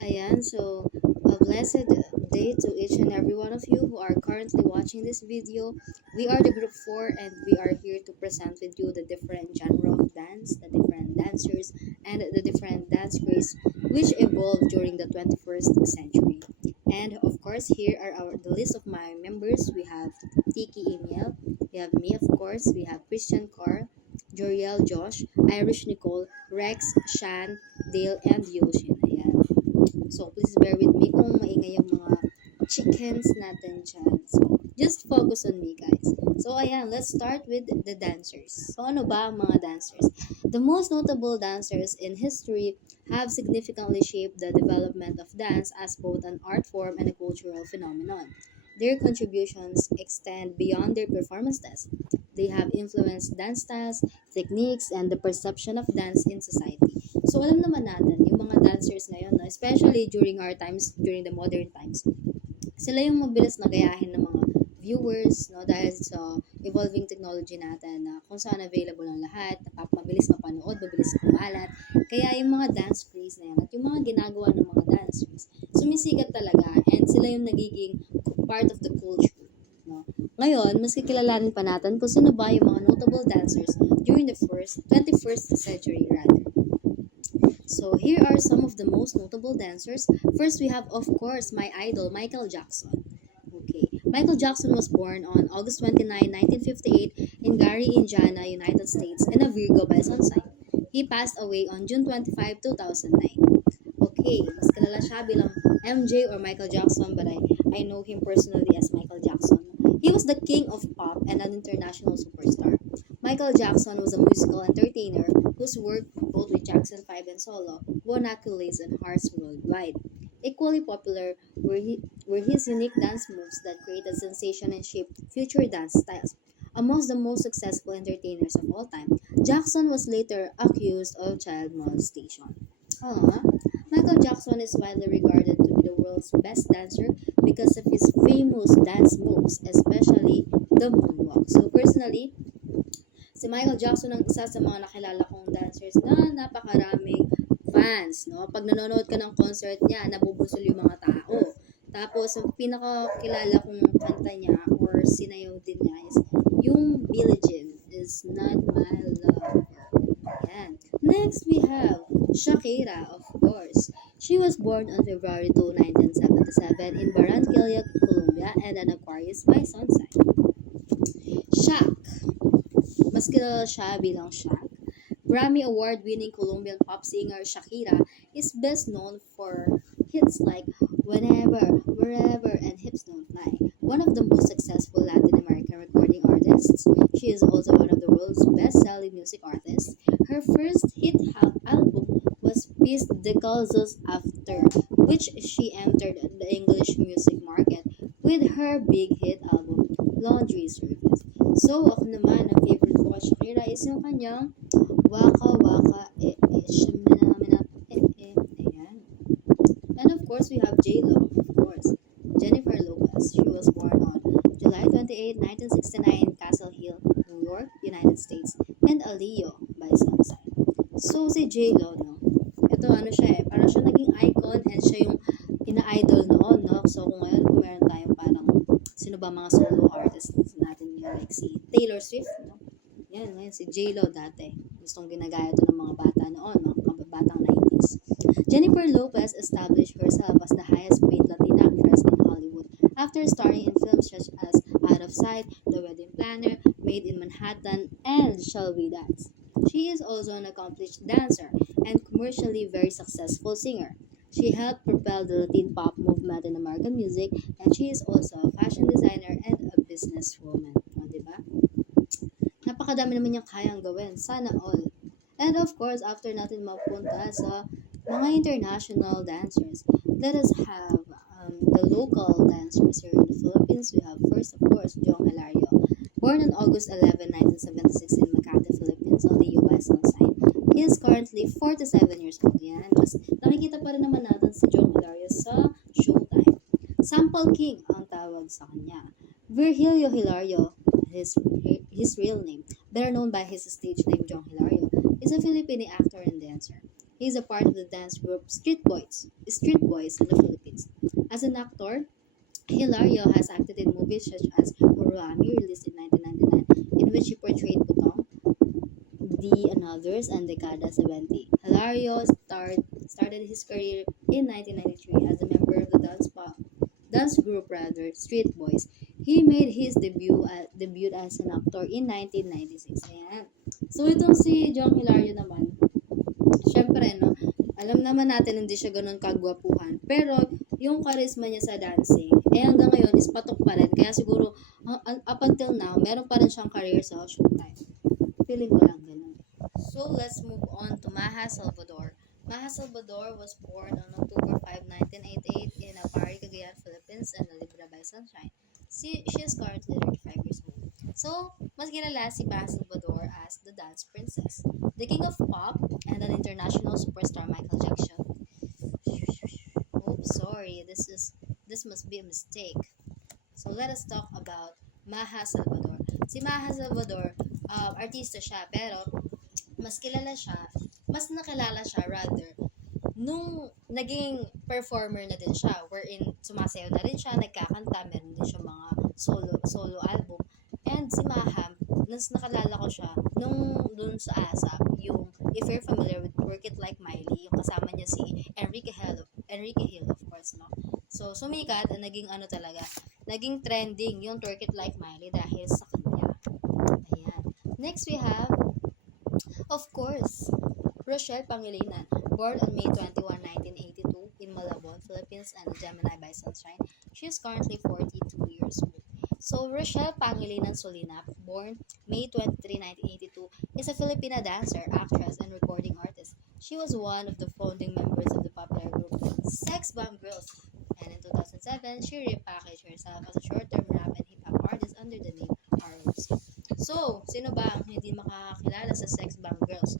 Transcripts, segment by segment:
Ayan, so a blessed day to each and every one of you who are currently watching this video. We are the group 4 and we are here to present with you the different genre of dance, the different dancers, and the different dance craze which evolved during the 21st century. And of course, here are the list of my members. We have Tiki Emil, we have me of course, we have Christian Carr, Joriel Josh, Irish Nicole, Rex, Shan, Dale, and Yoshin. Ayan. So, please bear with me kung maingay yung mga chickens natin dyan. So, just focus on me, guys. So, ayan, let's start with the dancers. So, ano ba ang mga dancers? The most notable dancers in history have significantly shaped the development of dance as both an art form and a cultural phenomenon. Their contributions extend beyond their performances. They have influenced dance styles, techniques, and the perception of dance in society. So, alam naman natin, yung mga dancers ngayon, no, especially during our times, during the modern times, sila yung mabilis na gayahin ng mga viewers, no, dahil sa evolving technology natin na kung saan available ang lahat, mabilis mapanood, mabilis kumalat. Kaya yung mga dance craze na yan at yung mga ginagawa ng mga dancers, sumisikat talaga and sila yung nagiging part of the culture. No? Ngayon, mas kikilalanin pa natin kung sino ba yung mga notable dancers during the 21st century rather. So here are some of the most notable dancers. First, we have, of course, my idol, Michael Jackson. Okay. Michael Jackson was born on August 29, 1958 in Gary, Indiana, United States, and a Virgo by sun sign. He passed away on June 25, 2009. Okay, mas kilala siya bilang MJ or Michael Jackson, but I know him personally as Michael Jackson. He was the king of pop and an international superstar. Michael Jackson was a musical entertainer whose work, both with Jackson 5 and solo, won accolades and hearts worldwide. Equally popular were his unique dance moves that created sensation and shaped future dance styles. Amongst the most successful entertainers of all time, Jackson was later accused of child molestation. Michael Jackson is widely regarded to be the world's best dancer because of his famous dance moves, especially the moonwalk. So personally, si Michael Jackson ang isa sa mga nakilala kong dancers na napakaraming fans, no? Pag nanonood ka ng concert niya, nabubusol yung mga tao. Tapos, ang pinakakilala kong kanta niya or sinayaw din niya is yung Billie Jean is Not My Love. Yan. Next, we have Shakira, of course. She was born on February 2, 1977 in Barranquilla, Colombia and an Aquarius by sun sign. Shak. Mas kilala siya bilang Shaq. Grammy Award-winning Colombian pop singer Shakira is best known for hits like Whenever, Wherever, and Hips Don't Lie. One of the most successful Latin American recording artists, she is also one of the world's best-selling music artists. Her first hit album was Peace de Calzos After, which she entered the English music market with her big hit album, Laundry Service. So, ako naman, ang favorite ko kay Shakira is yung kanyang Waka Waka Shamina Mina Ayan. And of course, we have J-Lo, of course. Jennifer Lopez. She was born on July 28, 1969 in Castle Hill, New York, United States. And a Leo by sun sign. So, si J-Lo, no? Ito, ano siya parang siya naging icon and siya yung ina-idol noon, no? So, kung ngayon, kung meron tayong parang sino ba mga solo artists natin yun, like si Taylor Swift, no? Yan, ngayon si J-Lo dati. Gustong ginagaya to ng mga bata noon, no? Mga batang 90s. Jennifer Lopez established herself as the highest paid Latina actress in Hollywood after starring in films such as Out of Sight, The Wedding Planner, Made in Manhattan, and Shall We Dance. She is also an accomplished dancer and commercially very successful singer. She helped propel the Latin pop movement in American music, and she is also a fashion designer and a businesswoman. O, diba? Napakadami naman niyang kayang gawin. Sana all. And of course, after natin mapunta sa mga international dancers, let us have the local dancers here in the Philippines. We have first, of course, Jong Hilario. Born on August 11, 1976 in Makati, Philippines, on the US sun sign. He is currently 47 years old. Yan. Mas nakikita pa rin naman natin si Jong Hilario sa Showtime. Sample King ang tawag sa kanya. Virgilio Hilario, his real name, better known by his stage name Jong Hilario, is a Filipino actor and dancer. He's a part of the dance group Street Boys in the Philippines. As an actor, Hilario has acted in movies such as Muruami, released in 1999, in which he portrayed Putong, and others, and Decada 70. Hilario started his career in 1993 as a member of the dance group Street Boys. He made his debut as an actor in 1996. Ayan. So itong si Jong Hilario naman, syempre no, alam naman natin hindi siya ganun kagwapuhan. Pero yung charisma niya sa dancing, hanggang ngayon is patok pa rin. Kaya siguro up until now, meron pa rin siyang career sa Showtime. Feeling ko lang ganun. So let's move on to Maha Salvador. Maha Salvador was born on October 5, 1988 in Apari, Cagayan, Philippines and Libra by Sunshine. She is currently 35 years old. So, mas kilala si Maha Salvador as the Dance Princess, the King of Pop, and an international superstar Michael Jackson. Oops, sorry, this must be a mistake. So let us talk about Maha Salvador. Si Maha Salvador, artista siya, pero mas nakilala siya rather, nung naging performer na din siya, wherein sumasayaw na rin siya, nagkakanta, meron din siya mga solo album. And si Maha, mas nakalala ko siya nung dun sa ASAP, yung if you're familiar with Work It Like Miley, yung kasama niya si Enrique Hill, of course, no? So, sumikat, naging naging trending yung Work It Like Miley dahil sa kanya. Ayan. Next, we have, of course, Rochelle Pangilinan, born on May 21, 1982 in Malabon, Philippines, and a Gemini by Sunshine. She is currently 42 years old. So, Rochelle Pangilinan Solinap, born May 23, 1982, is a Filipina dancer, actress, and recording artist. She was one of the founding members of the popular group Sex Bomb Girls, and in 2007, she repackaged herself as a short-term rap and hip-hop artist under the name ROC. So, sino ba ang hindi makakakilala sa Sex Bomb Girls?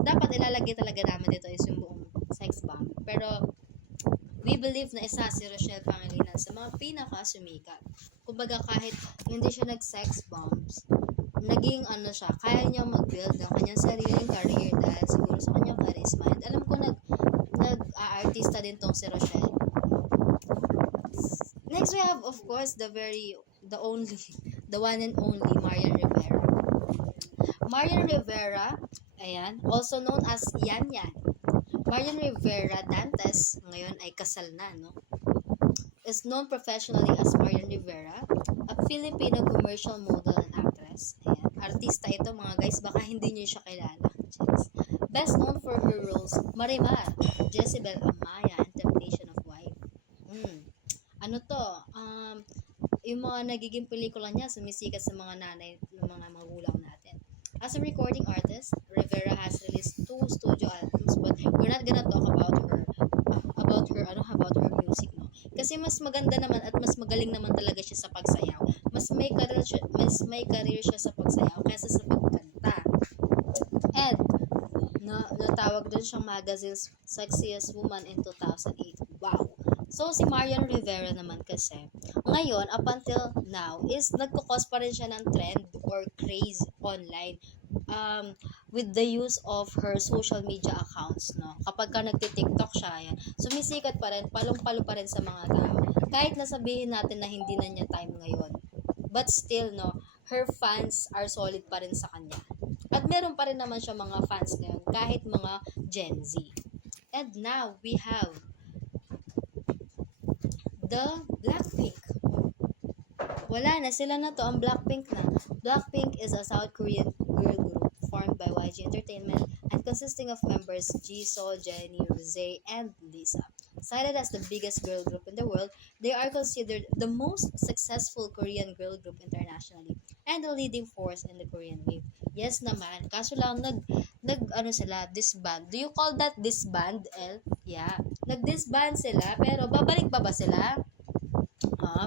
Dapat ilalagay talaga namin dito is yung buong Sex Bomb. Pero, we believe na isa si Rochelle Pangilinan sa mga pinaka-sumikat. Kumbaga kahit hindi siya nag-sex bombs, naging siya, kaya niya mag-build ng kanyang sariling career dahil siguro sa kanyang charisma. And alam ko nag-artista din tong si Rochelle. Next we have, of course, the one and only Marian Rivera. Marian Rivera, ayan, also known as Yan Yan. Marian Rivera Dantes, ngayon ay kasal na, no? Is known professionally as Marian Rivera, a Filipino commercial model and actress. Ayan. Artista ito mga guys, baka hindi niyo siya kilala. Cheers. Best known for her roles, Marimar, Jezebel Amaya, and Temptation of Wife. Ano to? Yung mga nagiging pelikula niya, sumisikat sa mga nanay ng mga magulang natin. As a recording artist, Rivera has released 2 studio albums, but we're not gonna talk about her music, no? Kasi mas maganda naman at mas magaling naman talaga siya sa pagsayaw. Mas may career siya sa pagsayaw kaysa sa pagkanta. And natawag dun siyang magazine's Sexiest Woman in 2008. Wow! So, si Marian Rivera naman kasi, ngayon, up until now, is nagkukos pa rin siya ng trend or craze online with the use of her social media accounts, no? Kapag ka nagti-TikTok siya, yan, sumisikat pa rin, palong-palo pa rin sa mga tao. Kahit nasabihin natin na hindi na niya time ngayon. But still, no, her fans are solid pa rin sa kanya. At meron pa rin naman siya mga fans ngayon, kahit mga Gen Z. And now, we have the Blackpink. Wala na, sila na to, ang Blackpink na. Blackpink is a South Korean girl group formed by YG Entertainment and consisting of members Jisoo, Jennie, Rosé, and Lisa. Cited as the biggest girl group in the world, they are considered the most successful Korean girl group internationally and the leading force in the Korean wave. Yes naman, kaso lang sila, disband. Do you call that disband, El? Yeah. Nag-disband sila, pero babalik ba sila?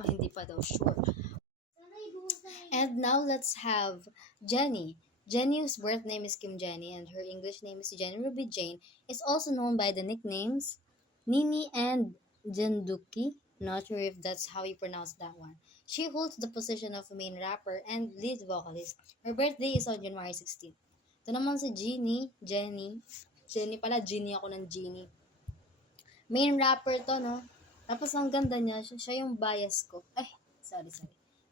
Hindi pa daw sure. And now let's have Jennie. Jennie, whose birth name is Kim Jennie and her English name is Jennie Ruby Jane, is also known by the nicknames Nini and Jenduki. Not sure if that's how you pronounce that one. She holds the position of main rapper and lead vocalist. Her birthday is on January 16th. Ito naman si Jennie. Jenny pala, Genie ako ng Genie. Main rapper to, no? Tapos ang ganda niya, siya yung bias ko. Sorry.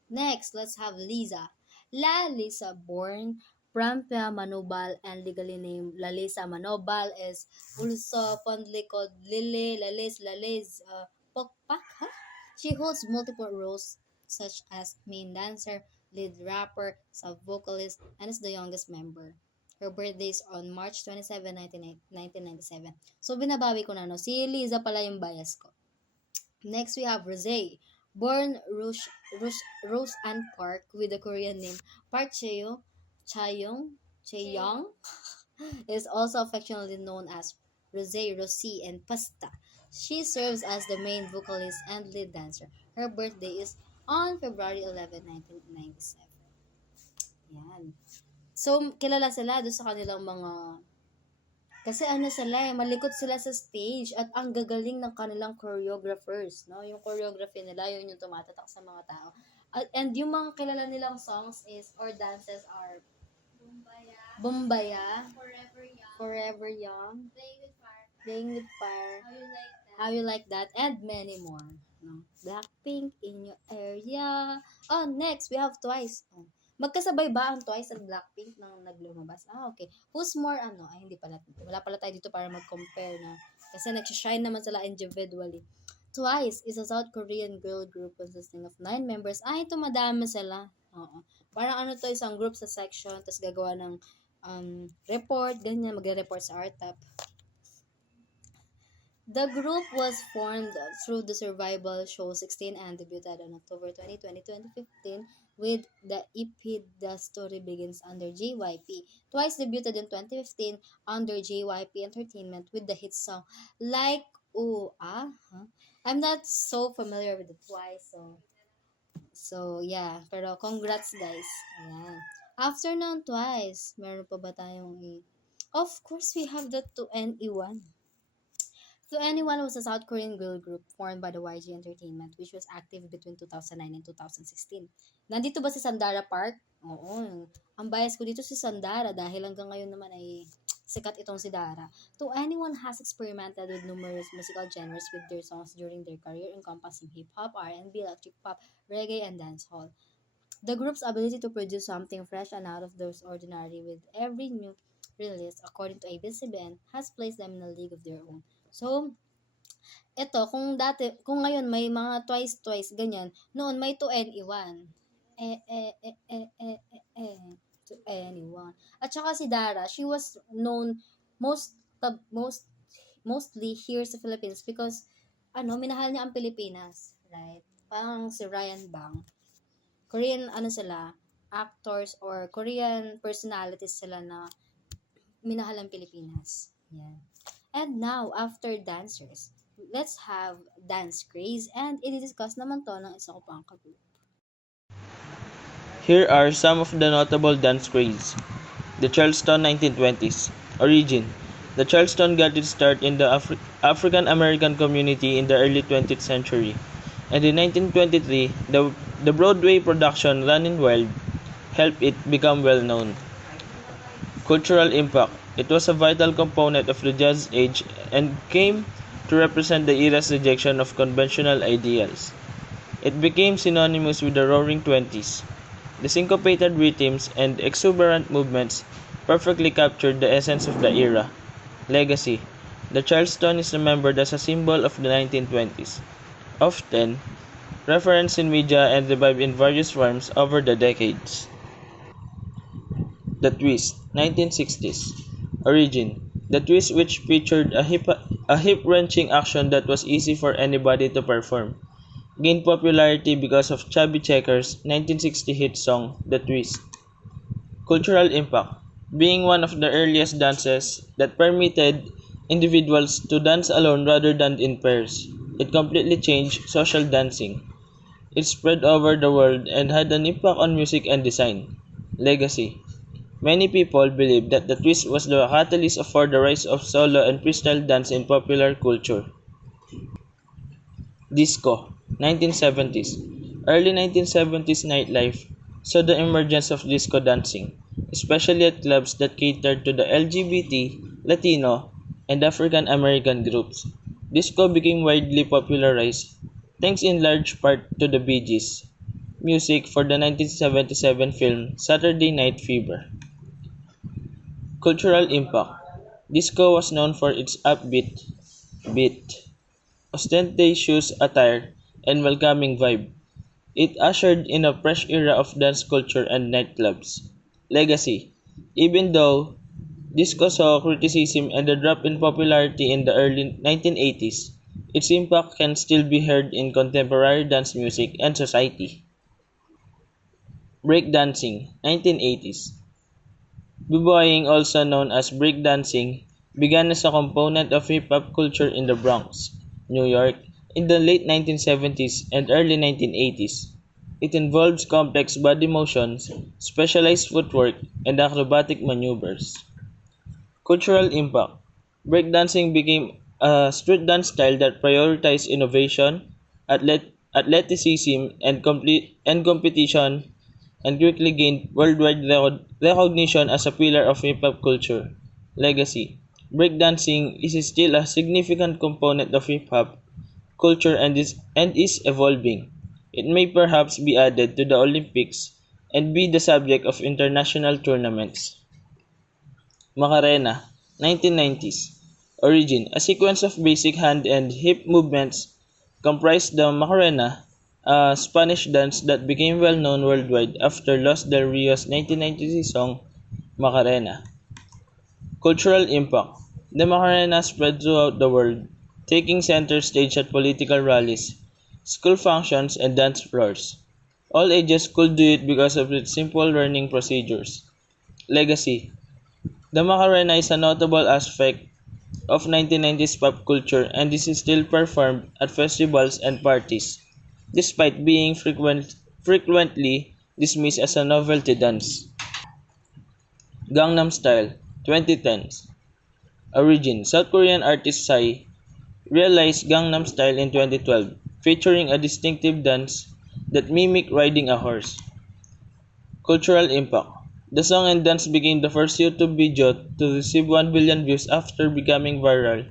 Next, let's have Liza. Lisa, born Prampia Manobal and legally named Lalisa Manobal, is also fondly called Lily, Lalis, Pokpak, huh? She holds multiple roles such as main dancer, lead rapper, sub-vocalist, and is the youngest member. Her birthday is on March 27, 1997. So, binabawi ko na, no? Si Liza pala yung bias ko. Next, we have Rosé. Born Rose Ann Park with the Korean name Park Chaeyoung, is also affectionately known as Rosé, Rosie, and Pasta. She serves as the main vocalist and lead dancer. Her birthday is on February 11, 1997. Yan. So, kilala sila doon sa kanilang mga... Kasi sila malikot sila sa stage at ang gagaling ng kanilang choreographers, no? Yung choreography nila, yun yung tumatatak sa mga tao. And yung mga kilala nilang songs or dances are Bumbaya, Forever Young, Playing with Fire, How You Like That, and many more. No? Blackpink, In Your Area. Oh, next, we have Twice. Magkasabay ba ang Twice at Blackpink nang naglumabas? Okay. Who's more hindi pala. Wala pala tayo dito para mag-compare na. Kasi nagsishine naman sila individually. Twice is a South Korean girl group consisting of 9 members. Ito madami sila. Oo. Parang isang group sa section, tapos gagawa ng report, ganyan, magre-report sa RTAP. The group was formed through the survival show 16 and debuted on October 20, 2015 with the EP The Story Begins under JYP. Twice debuted in 2015 under JYP Entertainment with the hit song Like Ooh Ah. I'm not so familiar with the Twice, so yeah, pero congrats guys. Ayan. After ng Twice, meron pa ba tayong Of course, we have the 2NE1. 2NE1 was a South Korean girl group formed by the YG Entertainment, which was active between 2009 and 2016. Nandito ba si Sandara Park? Oo. Ang bias ko dito si Sandara dahil hanggang ngayon naman ay sikat itong si Dara. 2NE1 has experimented with numerous musical genres with their songs during their career, encompassing hip-hop, R&B, electric pop, reggae, and dancehall. The group's ability to produce something fresh and out of the ordinary with every new release, according to ABS-CBN, has placed them in a league of their own. So, kung ngayon may mga twice, ganyan, noon may 2NE1. 2NE1. At saka si Dara, she was known mostly here sa Philippines because, minahal niya ang Pilipinas, right? Parang si Ryan Bang. Korean, sila, actors or Korean personalities sila na minahal ang Pilipinas. Yeah. And now, after dancers, let's have dance craze and i-discuss naman to ng isa ko pang kagroup. Here are some of the notable dance craze. The Charleston 1920s. Origin. The Charleston got its start in the African-American community in the early 20th century. And in 1923, the Broadway production Runnin' Wild helped it become well known. Cultural impact. It was a vital component of the jazz age and came to represent the era's rejection of conventional ideals. It became synonymous with the Roaring Twenties. The syncopated rhythms and exuberant movements perfectly captured the essence of the era. Legacy. The Charleston is remembered as a symbol of the 1920s, often referenced in media and revived in various forms over the decades. The Twist, 1960s. Origin. The Twist, which featured a hip-wrenching action that was easy for anybody to perform, gained popularity because of Chubby Checker's 1960 hit song, The Twist. Cultural impact. Being one of the earliest dances that permitted individuals to dance alone rather than in pairs, it completely changed social dancing. It spread over the world and had an impact on music and design. Legacy. Many people believe that the twist was the catalyst for the rise of solo and freestyle dance in popular culture. Disco, 1970s. Early 1970s nightlife saw the emergence of disco dancing, especially at clubs that catered to the LGBT Latino, and African American groups. Disco became widely popularized thanks in large part to the Bee Gees' music for the 1977 film Saturday Night Fever. Cultural impact. Disco was known for its beat, ostentatious attire, and welcoming vibe. It ushered in a fresh era of dance culture and nightclubs. Legacy. Even though disco saw criticism and a drop in popularity in the early 1980s, its impact can still be heard in contemporary dance music and society. Breakdancing, 1980s. B-boying, also known as breakdancing, began as a component of hip-hop culture in the Bronx, New York, in the late 1970s and early 1980s. It involves complex body motions, specialized footwork, and acrobatic maneuvers. Cultural impact. Breakdancing became a street dance style that prioritized innovation, athleticism, and competition, and quickly gained worldwide recognition as a pillar of hip hop culture. Legacy. Breakdancing is still a significant component of hip hop culture and is evolving. It may perhaps be added to the Olympics and be the subject of international tournaments. Macarena, 1990s. Origin: a sequence of basic hand and hip movements comprised the Macarena, a Spanish dance that became well known worldwide after Los Del Rio's 1993 song Macarena. Cultural impact: the Macarena spread throughout the world, taking center stage at political rallies, school functions, and dance floors. All ages could do it because of its simple learning procedures. Legacy: the Macarena is a notable aspect of 1990s pop culture and is still performed at festivals and parties, despite being frequently dismissed as a novelty dance. Gangnam Style, 2010s. Origin: South Korean artist Psy realized Gangnam Style in 2012, featuring a distinctive dance that mimicked riding a horse. Cultural impact: the song and dance became the first YouTube video to receive 1 billion views after becoming viral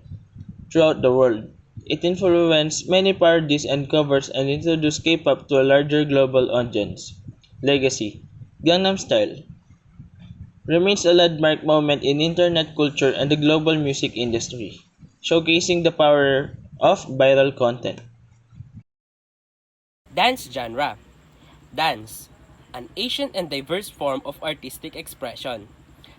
throughout the world. It influenced many parodies and covers and introduced K-pop to a larger global audience. Legacy: Gangnam Style remains a landmark moment in internet culture and the global music industry, showcasing the power of viral content. Dance genre. Dance, an ancient and diverse form of artistic expression,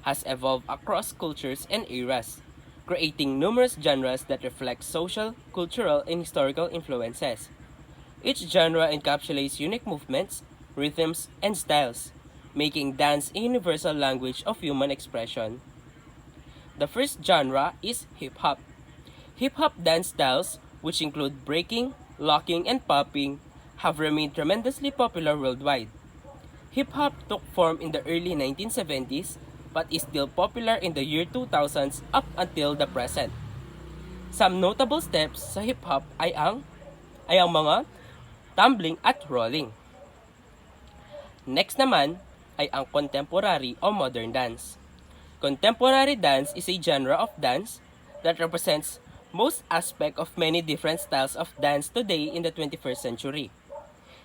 has evolved across cultures and eras, creating numerous genres that reflect social, cultural, and historical influences. Each genre encapsulates unique movements, rhythms, and styles, making dance a universal language of human expression. The first genre is hip hop. Hip hop dance styles, which include breaking, locking, and popping, have remained tremendously popular worldwide. Hip hop took form in the early 1970s but is still popular in the year 2000s up until the present. Some notable steps sa hip hop ay ang mga tumbling at rolling. Next naman ay ang contemporary o modern dance. Contemporary dance is a genre of dance that represents most aspect of many different styles of dance today in the 21st century.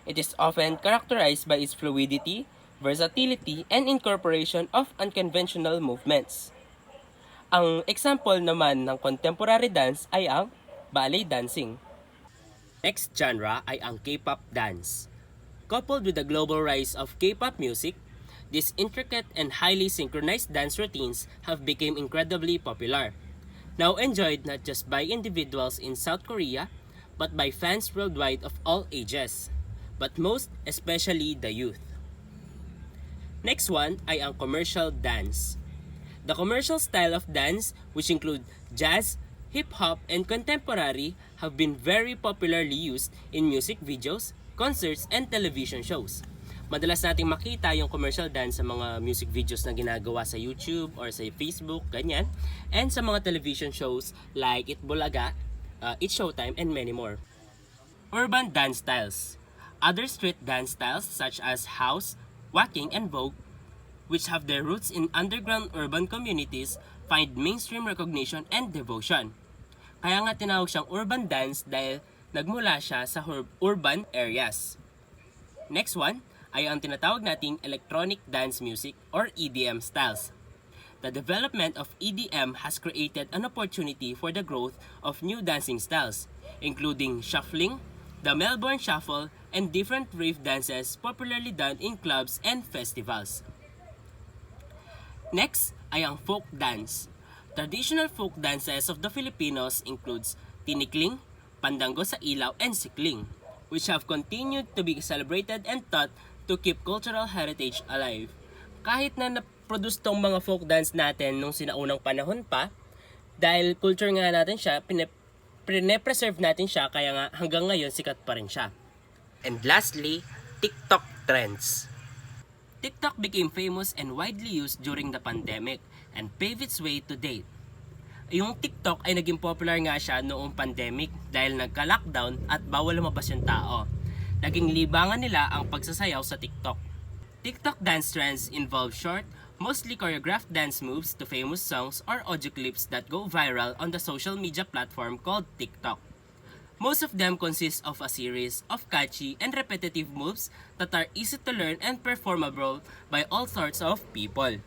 It is often characterized by its fluidity, versatility, and incorporation of unconventional movements. Ang example naman ng contemporary dance ay ang ballet dancing. Next genre ay ang K-pop dance. Coupled with the global rise of K-pop music, these intricate and highly synchronized dance routines have become incredibly popular. Now enjoyed not just by individuals in South Korea, but by fans worldwide of all ages, but most especially the youth. Next one ay ang commercial dance. The commercial style of dance, which include jazz, hip-hop, and contemporary, have been very popularly used in music videos, concerts, and television shows. Madalas nating makita yung commercial dance sa mga music videos na ginagawa sa YouTube or sa Facebook, ganyan. And sa mga television shows like It Bulaga, It's Showtime, and many more. Urban dance styles. Other street dance styles such as house, walking, and vogue, which have their roots in underground urban communities, find mainstream recognition and devotion. Kaya nga tinawag siyang urban dance dahil nagmula siya sa urban areas. Next one ay ang tinatawag nating electronic dance music or EDM styles. The development of EDM has created an opportunity for the growth of new dancing styles, including shuffling, the Melbourne Shuffle, and different rave dances popularly done in clubs and festivals. Next ay ang folk dance. Traditional folk dances of the Filipinos includes tinikling, pandango sa ilaw, and sikling, which have continued to be celebrated and taught to keep cultural heritage alive. Kahit na na-produce tong mga folk dance natin nung sinaunang panahon pa, dahil culture nga natin siya, pine-preserve natin siya, kaya nga hanggang ngayon sikat pa rin siya. And lastly, TikTok trends. TikTok became famous and widely used during the pandemic and paved its way to date. Yung TikTok ay naging popular nga siya noong pandemic dahil nagka-lockdown at bawal lumabas yung tao. Naging libangan nila ang pagsasayaw sa TikTok. TikTok dance trends involve short, mostly choreographed dance moves to famous songs or audio clips that go viral on the social media platform called TikTok. Most of them consist of a series of catchy and repetitive moves that are easy to learn and performable by all sorts of people.